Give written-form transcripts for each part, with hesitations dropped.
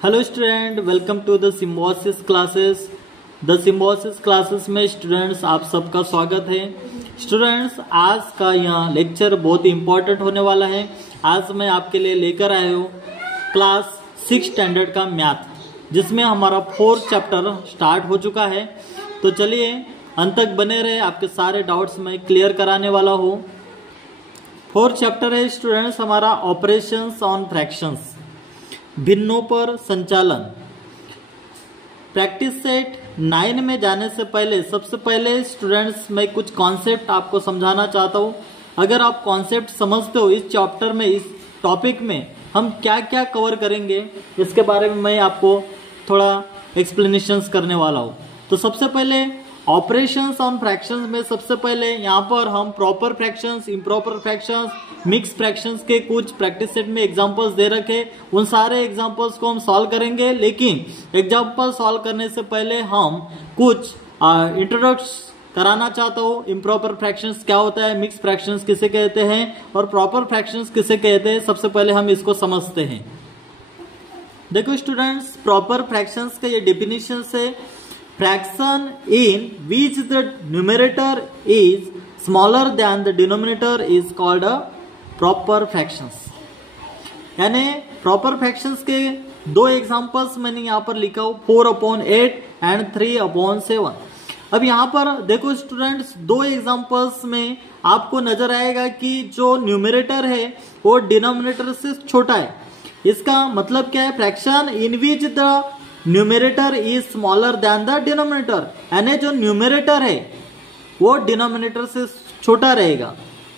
Hello student, welcome to the Symbiosis classes. The Symbiosis classes में students आप सबका स्वागत है। स्टूडेंट्स, आज का यह लेक्चर बहुत ही इंपॉर्टेंट होने वाला है। आज मैं आपके लिए लेकर आया हूँ क्लास 6 स्टैंडर्ड का मैथ, जिसमें हमारा 4th चैप्टर स्टार्ट हो चुका है। तो चलिए अंत तक बने रहे, आपके सारे डाउट्स मैं क्लियर कराने वाला हूँ। 4th चैप्टर है स्टूडेंट्स हमारा ऑपरेशंस ऑन फ्रैक्शंस, भिन्नों पर संचालन। प्रैक्टिस सेट 9 में जाने से पहले सबसे पहले स्टूडेंट्स मैं कुछ कॉन्सेप्ट आपको समझाना चाहता हूँ। अगर आप कॉन्सेप्ट समझते हो, इस चैप्टर में, इस टॉपिक में हम क्या क्या कवर करेंगे, इसके बारे में मैं आपको थोड़ा एक्सप्लेनेशंस करने वाला हूँ। तो सबसे पहले ऑपरेशंस ऑन फ्रैक्शंस में सबसे पहले यहाँ पर हम proper fractions, improper fractions, mix fractions के कुछ प्रैक्टिस सेट में एग्जांपल्स दे रखे, उन सारे एग्जांपल्स को हम सॉल्व करेंगे। लेकिन एग्जांपल सॉल्व करने से पहले हम कुछ इंट्रोडक्शन कराना चाहता हूँ। इम्प्रॉपर फ्रैक्शंस क्या होता है, मिक्स फ्रैक्शंस किसे कहते हैं और प्रॉपर फ्रैक्शंस किसे कहते हैं, सबसे पहले हम इसको समझते हैं। देखो स्टूडेंट्स, प्रॉपर फ्रैक्शंस का ये डेफिनेशन से fraction in which the numerator is smaller than the denominator is called a proper fractions। यानी प्रॉपर फ्रैक्शंस के दो एग्जांपल्स मैंने यहाँ पर लिखा हूँ, 4/8 एंड 3/7। अब यहाँ पर देखो स्टूडेंट्स, दो एग्जांपल्स में आपको नजर आएगा कि जो न्यूमरेटर है वो डिनोमिनेटर से छोटा है। इसका मतलब क्या है, fraction in which the numerator is smaller than the denominator, यानी जो न्यूमरेटर है वो डिनोमिनेटर से छोटा रहेगा।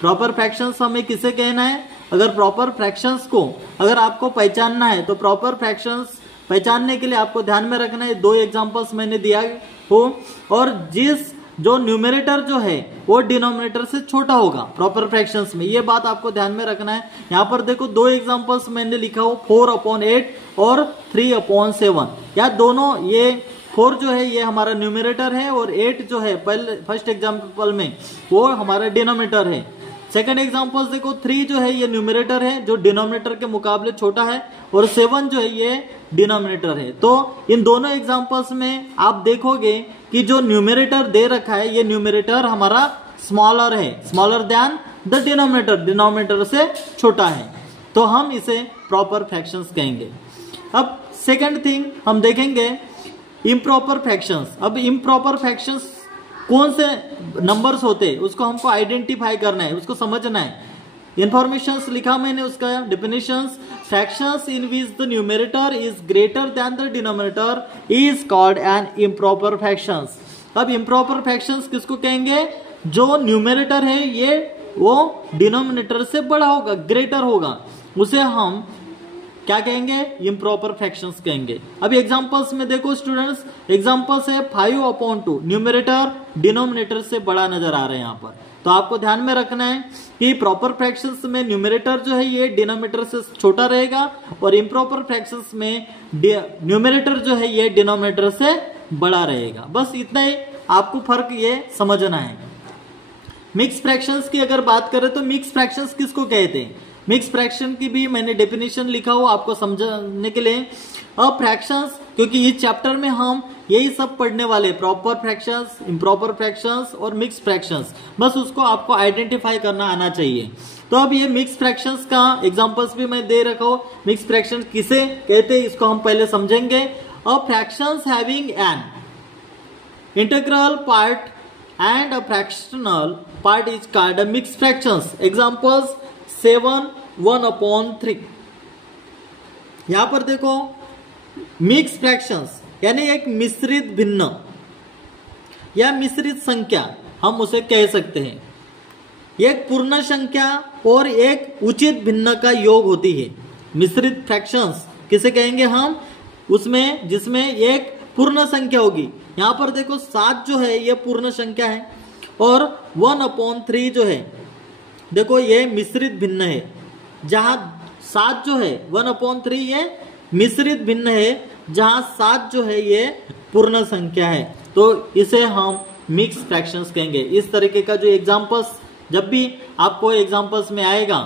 प्रॉपर फ्रैक्शंस हमें किसे कहना है, अगर प्रॉपर फ्रैक्शंस को अगर आपको पहचानना है तो प्रॉपर फ्रैक्शंस पहचानने के लिए आपको ध्यान में रखना है, दो एग्जांपल्स मैंने दिया हो, और जो न्यूमरेटर जो है वो डिनोमिनेटर से छोटा होगा प्रॉपर फ्रैक्शंस में, ये बात आपको ध्यान में रखना है। यहाँ पर देखो दो एग्जांपल्स मैंने लिखा हो, 4/8 और 3/7। या दोनों, ये 4 जो है ये हमारा न्यूमरेटर है और 8 जो है पहले फर्स्ट एग्जांपल में वो हमारा डिनोमिनेटर है। सेकंड एग्जांपल देखो, 3 जो है ये न्यूमरेटर है जो डिनोमिनेटर के मुकाबले छोटा है, और 7 जो है ये डिनोमिनेटर है। तो इन दोनों एग्जांपल्स में आप देखोगे कि जो न्यूमरेटर दे रखा है ये न्यूमरेटर हमारा स्मॉलर है, smaller than the denominator, denominator से छोटा है, तो हम इसे प्रॉपर फ्रैक्शंस कहेंगे। अब सेकंड थिंग हम देखेंगे इम्प्रॉपर फ्रैक्शंस। अब इम्प्रॉपर फ्रैक्शंस कौन से नंबर्स होते हैं उसको हमको आइडेंटिफाई करना है, उसको समझना है। इंफॉर्मेशंस लिखा मैंने, उसका definitions, fractions in which the numerator is greater than the denominator is called an improper fractions. अब इम्प्रॉपर फ्रैक्शंस किसको कहेंगे, जो न्यूमरेटर है ये वो डिनोमिनेटर से बड़ा होगा, ग्रेटर होगा, उसे हम क्या कहेंगे, इम्प्रॉपर फ्रैक्शंस कहेंगे। अब एग्जांपल्स में देखो स्टूडेंट्स, एग्जांपल्स है 5/2, न्यूमरेटर डिनोमिनेटर से बड़ा नजर आ रहा है यहाँ पर, तो आपको ध्यान में रखना है कि प्रॉपर फ्रैक्शंस में न्यूमरेटर जो है ये डिनोमिनेटर से छोटा रहेगा, और इम्प्रॉपर फ्रैक्शंस में न्यूमरेटर जो है ये डिनोमिनेटर से बड़ा रहेगा। बस इतना ही आपको फर्क ये समझना है। मिक्स फ्रैक्शंस की अगर बात करें तो मिक्स फ्रैक्शंस किसको कहते हैं, मिक्स फ्रैक्शन की भी मैंने डेफिनेशन लिखा हो आपको समझने के लिए। अब फ्रैक्शंस, क्योंकि इस चैप्टर में हम यही सब पढ़ने वाले, प्रॉपर फ्रैक्शंस, इम्प्रॉपर फ्रैक्शंस और मिक्स फ्रैक्शंस, बस उसको आपको आइडेंटिफाई करना आना चाहिए। तो अब ये मिक्स फ्रैक्शंस का एग्जांपल्स भी मैं दे रखा हूं, मिक्स फ्रैक्शन किसे कहते हैं इसको हम पहले समझेंगे। अब fractions having an integral part and a fractional part is called a mix fractions. Examples 7/1/3। यहां पर देखो मिक्स फ्रैक्शंस यानी एक मिश्रित भिन्न या मिश्रित संख्या हम उसे कह सकते हैं। एक पूर्ण संख्या और एक उचित भिन्न का योग होती है। मिश्रित फ्रैक्शंस किसे कहेंगे हम, उसमें जिसमें एक पूर्ण संख्या होगी। यहां पर देखो 7 जो है ये पूर्ण संख्या है, और 1/3 जो है देखो ये मिश्रित भिन्न है। जहां 7 जो है 1/3 ये मिश्रित भिन्न है, जहां 7 जो है ये पूर्ण संख्या है, तो इसे हम मिक्स फ्रैक्शंस कहेंगे। इस तरीके का जो एग्जांपल्स जब भी आपको एग्जांपल्स में आएगा,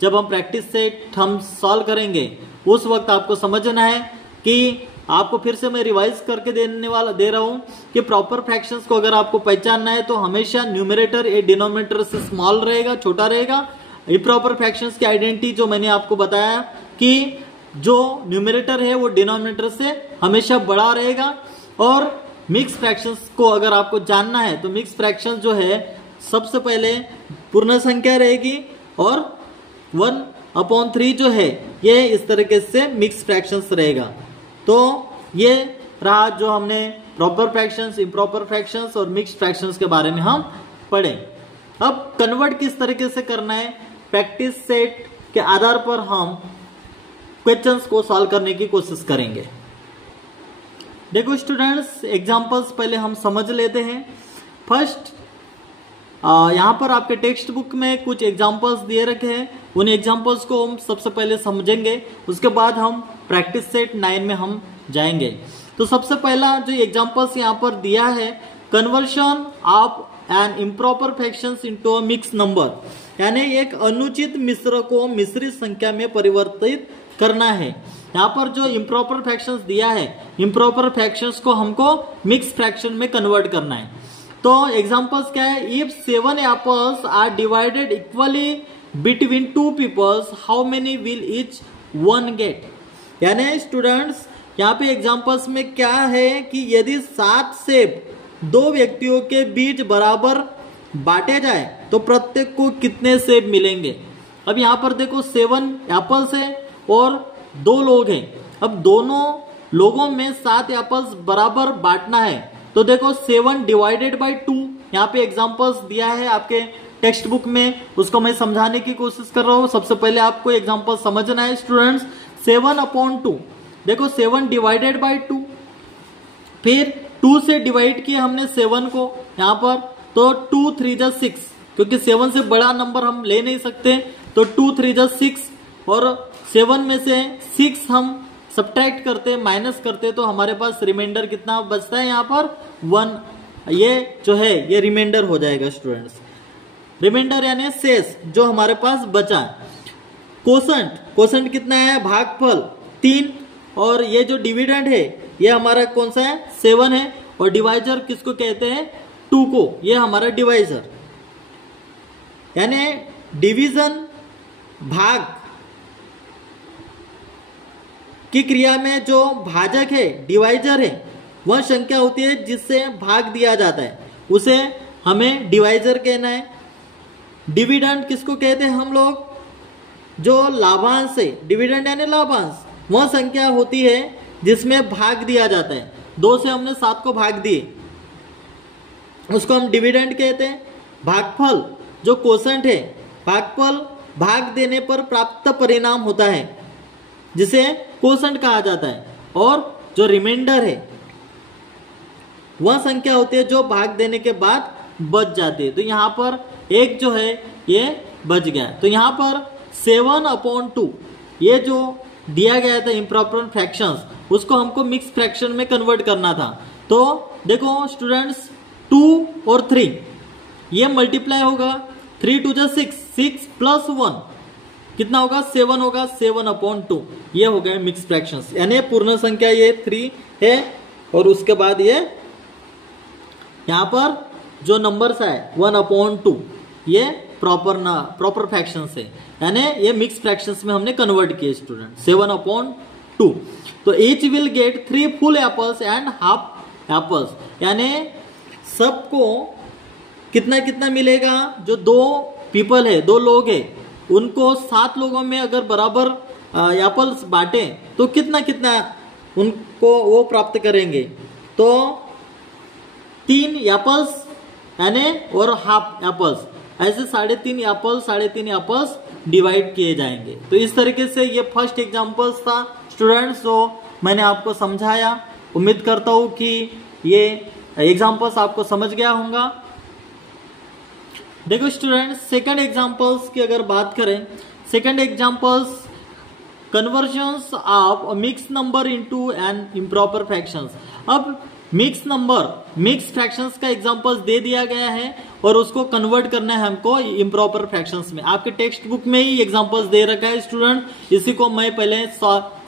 जब हम प्रैक्टिस सेट हम सॉल्व करेंगे, उस वक्त आपको समझना है कि आपको फिर से मैं रिवाइज करके दे रहा हूं कि प्रॉपर फ्रैक्शंस को अगर आपको पहचानना है तो हमेशा न्यूमरेटर ए डिनोमिनेटर से स्मॉल रहेगा, छोटा रहेगा। इम्प्रॉपर फ्रैक्शंस की आइडेंटिटी जो मैंने आपको बताया कि जो न्यूमरेटर है वो डिनोमिनेटर से हमेशा बड़ा रहेगा। और मिक्स फ्रैक्शंस को अगर आपको जानना है तो मिक्स फ्रैक्शंस जो है सबसे पहले पूर्ण संख्या रहेगी और 1/3 जो है ये इस तरीके से मिक्स फ्रैक्शंस रहेगा। तो ये रहा जो हमने प्रॉपर फ्रैक्शंस, इम्प्रॉपर फ्रैक्शंस और मिक्स फ्रैक्शंस के बारे में हम पढ़े। अब कन्वर्ट किस तरीके से करना है, प्रैक्टिस सेट के आधार पर हम क्वेश्चंस को सॉल्व करने की कोशिश करेंगे। देखो स्टूडेंट्स, एग्जांपल्स पहले हम समझ लेते हैं। फर्स्ट यहां पर आपके टेक्स्ट बुक में कुछ एग्जांपल्स दिए रखे हैं, उन एग्जांपल्स को हम सबसे पहले समझेंगे, उसके बाद हम प्रैक्टिस सेट 9 में हम जाएंगे। तो सबसे पहला जो एग्जांपल्स यहां पर दिया है, conversion of an improper fractions into a mix number, यानी एक अनुचित मिश्र को मिश्रित संख्या में परिवर्तित करना है। यहाँ पर जो इम्प्रॉपर फ्रैक्शंस दिया है, इम्प्रॉपर फ्रैक्शंस को हमको मिक्स फ्रैक्शन में कन्वर्ट करना है। तो एग्जांपल्स क्या है, if 7 apples are divided equally between 2 peoples, how many will each one get. यानी स्टूडेंट्स यहाँ पे एग्जांपल्स में क्या है कि यदि 7 सेब 2 व्यक्तियों के बीच बराबर बांटे जाए तो प्रत्येक को कितने सेब मिलेंगे। अब यहाँ पर देखो 7 एप्पल्स है और 2 लोग हैं। अब दोनों लोगों में 7 एप्पल्स बराबर बांटना है, तो देखो 7 डिवाइडेड बाई 2, यहाँ पे एग्जांपल्स दिया है आपके टेक्स्ट बुक में, उसको मैं समझाने की कोशिश कर रहा हूँ। सबसे पहले आपको एग्जांपल समझना है स्टूडेंट्स। 7/2, देखो 7 डिवाइडेड बाई 2, फिर 2 से डिवाइड किया हमने 7 को यहाँ पर, तो 2 3 जा 6, क्योंकि 7 से बड़ा नंबर हम ले नहीं सकते, तो 2 3 जा 6 और 7 में से 6 हम सब्ट्रैक्ट करते, माइनस करते, तो हमारे पास रिमाइंडर कितना बचता है यहाँ पर 1। ये जो है ये रिमाइंडर हो जाएगा स्टूडेंट्स, रिमाइंडर यानी शेष जो हमारे पास बचा। कोसेंट, कोसेंट कितना है, भागफल 3, और ये जो डिविडेंड है ये हमारा कौन सा है, 7 है, और डिवाइजर किसको कहते हैं, 2 को, ये हमारा डिवाइजर। यानी डिवीजन भाग की क्रिया में जो भाजक है, डिवाइजर है, वह संख्या होती है जिससे भाग दिया जाता है, उसे हमें डिवाइजर कहना है। डिविडेंड किसको कहते हैं हम लोग, जो लाभांश है, डिविडेंड यानी लाभांश, वह संख्या होती है जिसमें भाग दिया जाता है। 2 से हमने 7 को भाग दिए, उसको हम डिविडेंड कहते हैं। भागफल जो कोसेंट है, भागफल भाग देने पर प्राप्त परिणाम होता है जिसे कोसेंट कहा जाता है। और जो रिमाइंडर है वह संख्या होती है जो भाग देने के बाद बच जाती है। तो यहाँ पर एक जो है ये बच गया। तो यहाँ पर 7/2 ये जो दिया गया था इम्प्रॉपर फ्रैक्शंस, उसको हमको मिक्स फ्रैक्शन में कन्वर्ट करना था। तो देखो स्टूडेंट्स 2 और 3 ये मल्टीप्लाई होगा, 3 2 जा 6, 6 प्लस 1 कितना होगा, 7 होगा, 7/2 ये हो गए मिक्स फ्रैक्शंस। यानी पूर्ण संख्या ये 3 है और उसके बाद ये यहाँ पर जो नंबर्स है 1/2 ये प्रॉपर फ्रैक्शंस है, यानी ये मिक्स फ्रैक्शंस में हमने कन्वर्ट किए स्टूडेंट। 7/2, तो each will get 3 full apples and half apples, यानी सबको कितना कितना मिलेगा, जो 2 पीपल है, 2 लोग है, उनको 7 लोगों में अगर बराबर एप्पल्स बांटे तो कितना कितना उनको वो प्राप्त करेंगे। तो 3 एप्पल्स यानी और हाफ एप्पल्स, ऐसे 3.5 एप्पल्स डिवाइड किए जाएंगे। तो इस तरीके से ये फर्स्ट एग्जांपल्स था स्टूडेंट्स, जो मैंने आपको समझाया। उम्मीद करता हूं कि ये एग्जांपल्स आपको समझ गया होगा। देखो स्टूडेंट्स, सेकंड एग्जांपल्स की अगर बात करें, second examples conversions of mix number into an improper fractions. अब मिक्स नंबर, मिक्स फ्रैक्शंस का एग्जांपल्स दे दिया गया है और उसको कन्वर्ट करना है हमको इम्प्रॉपर फ्रैक्शंस में। आपके टेक्स्ट बुक में ही एग्जांपल्स दे रखा है स्टूडेंट, इसी को मैं पहले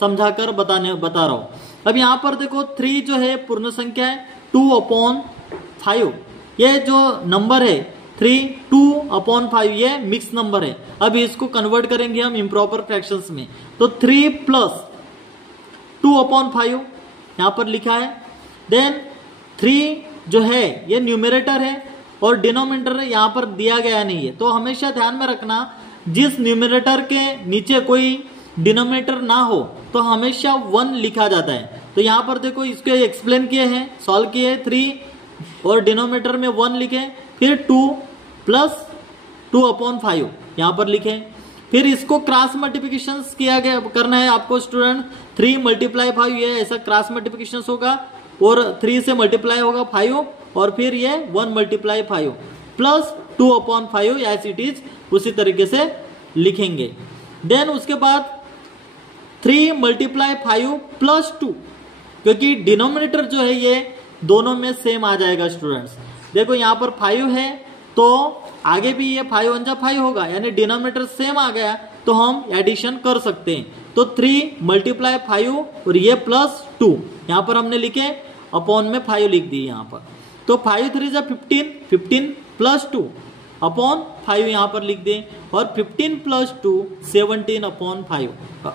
समझाकर बता रहा हूं। अब यहाँ पर देखो 3 जो है पूर्ण संख्या है, 2/5 ये जो नंबर है 3 2/5 ये मिक्स नंबर है। अब इसको कन्वर्ट करेंगे हम इम्प्रॉपर फ्रैक्शंस में, तो 3 + 2/5 यहां पर लिखा है। देन 3 जो है ये न्यूमरेटर है और डिनोमिनेटर यहां पर दिया गया नहीं है, तो हमेशा ध्यान में रखना जिस न्यूमरेटर के नीचे कोई डिनोमिनेटर ना हो तो हमेशा 1 लिखा जाता है। तो यहां पर देखो इसके एक्सप्लेन किए हैं, सॉल्व किए, 3 और डिनोमिनेटर में 1 लिखे, फिर 2 + 2/5 यहां पर लिखे, फिर इसको क्रॉस मल्टीप्लिकेशन किया गया करना है आपको स्टूडेंट। 3 × 5 ये ऐसा क्रॉस मल्टीप्लिकेशन होगा और 3 से मल्टीप्लाई होगा 5 और फिर ये 1 × 5 + 2/5 एज इट इज उसी तरीके से लिखेंगे। देन उसके बाद 3 × 5 + 2 क्योंकि डिनोमिनेटर जो है ये दोनों में सेम आ जाएगा स्टूडेंट्स। देखो यहाँ पर 5 है तो आगे भी ये 5 × 5 होगा, यानी डिनोमिनेटर सेम आ गया तो हम एडिशन कर सकते हैं। तो 3 × 5 और ये +2 यहाँ पर हमने लिखे, अपॉन में 5 लिख दी यहाँ पर, तो 5 3 = 15, 15 + 2/5 यहाँ पर लिख दें और 15 + 2 17/5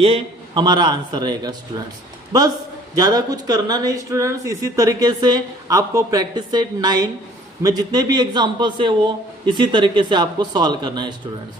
ये हमारा आंसर रहेगा स्टूडेंट्स। बस ज्यादा कुछ करना नहीं स्टूडेंट्स, इसी तरीके से आपको प्रैक्टिस सेट 9 में जितने भी एग्जाम्पल्स है वो इसी तरीके से आपको सॉल्व करना है स्टूडेंट्स।